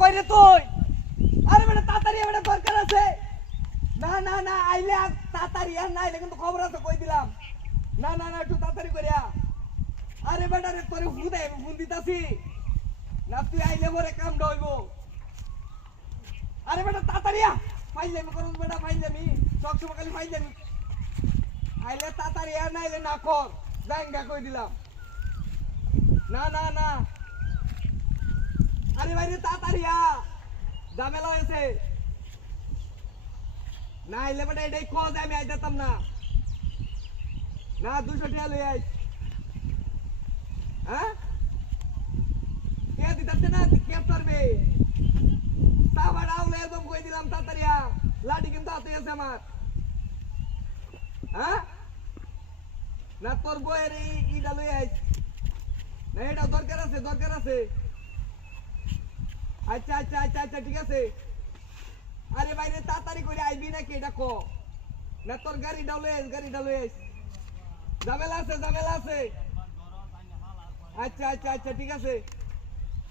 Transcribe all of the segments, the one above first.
কই রে তুই আরে বেটা তাড়াতাড়ি বেটা আছে না না না আইলে তাড়াতাড়ি আর না কিন্তু খবর আছে কই দিলাম না না না একটু তাড়াতাড়ি করিয়া আরে বেটা রে তোরে হুদে ফোন দিতাছি না কাম ডইব আরে বেটা তাড়াতাড়ি ফাইলে করুন বেটা ফাইলে মি সব সময় খালি ফাইলে মি আইলে তাড়াতাড়ি আর না না কর জাঙ্গা কই দিলাম ना ना ना। अरे भाई तातारी या जामेला वैसे ना, इले बटे डे खोज दे मैं देता ना ना दूसरे टेल है? हाँ क्या दिखते ना कैप्टर में सावर आओ ले तुम कोई दिलाम तातारी या लाड़ी किंतु आते हैं समार हाँ? ना, तोर गोएरी रे इडलू है এটা দরকার আছে দরকার আছে আচ্ছা আচ্ছা আচ্ছা আচ্ছা ঠিক আছে আরে বাইরে তাড়াতাড়ি করে আইবি নাকি এটা ক না তোর গাড়ি ডালে গাড়ি ডালে ঝামেলা আছে ঝামেলা আছে আচ্ছা আচ্ছা আচ্ছা ঠিক আছে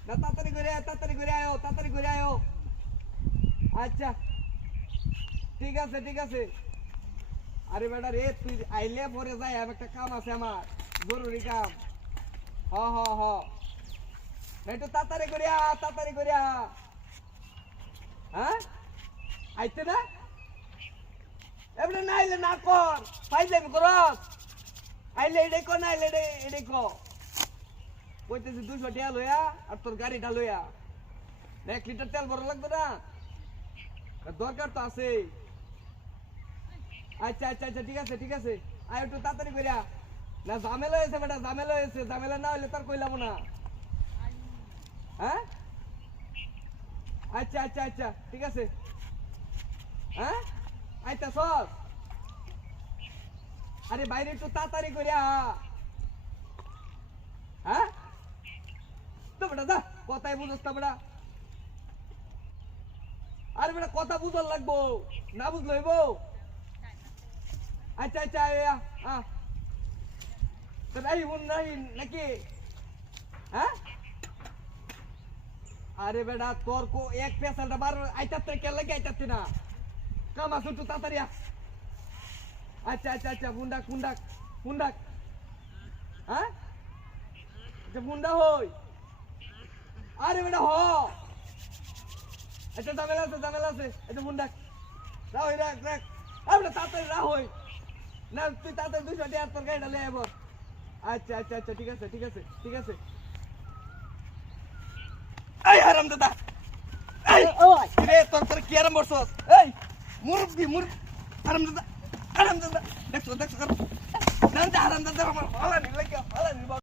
না তাড়াতাড়ি করে আয় তাড়াতাড়ি করে আয়ো তাড়াতাড়ি করে আয়ো আচ্ছা ঠিক আছে ঠিক আছে আরে বেটা রে তুই আইলে পরে যাই আমার একটা কাম আছে আমার জরুরি কাম হ হ হ। একটু তাড়াতাড়ি করে তাড়াতাড়ি করে হ্যাঁ? আইতে না এবারে না আইলে আইলে এটাই কর না আইলে এটাই এটাই কর কইতেছি দুশো টাকা লইয়া আর তোর গাড়িটা লইয়া। এক লিটার তেল ভরা লাগবে না? দরকার তো আছে আচ্ছা আচ্ছা আচ্ছা ঠিক আছে ঠিক আছে। আয় একটু তাড়াতাড়ি করিয়া। না, ঝামেলা হয়েছে বেটা, ঝামেলা হয়েছে। ঝামেলা না হলে তার কইলাম না। হ্যাঁ? আচ্ছা আচ্ছা আচ্ছা ঠিক আছে। হ্যাঁ? আচ্ছা সব আরে বাইরে একটু তাড়াতাড়ি করিয়া হ্যাঁ? তো বেটা দা কথাই বুঝোস না বেটা। আরে বেটা, কথা বুঝার লাগবো। না বুঝলো আচ্ছা আচ্ছা আ। कदाई मुन नहीं नकी हाँ अरे बेटा तोर को एक पैसा डबार आयतत के लगे आयतत ना काम आसुन तू तातरिया अच्छा अच्छा अच्छा बुंदा बुंडक बुंडक हाँ जब बुंदा हो अरे बेटा हो अच्छा जमेला से जमेला से अच्छा बुंदा राहुल राहुल रख अरे बेटा तातरी राहो ना तू तातरी दूसरा डेयर पर गए डले हैं बोल আচ্ছা আচ্ছা আচ্ছা ঠিক আছে ঠিক আছে ঠিক আছে। এই হারাম দাদা। এই রে তোর তোর কি আরাম বসছস এই মুরব্বি মুর আরাম দাদা আরাম দাদা। দেখছ দেখছ না হারাম দাদা আমার ভালো নি লাগে ভালো নি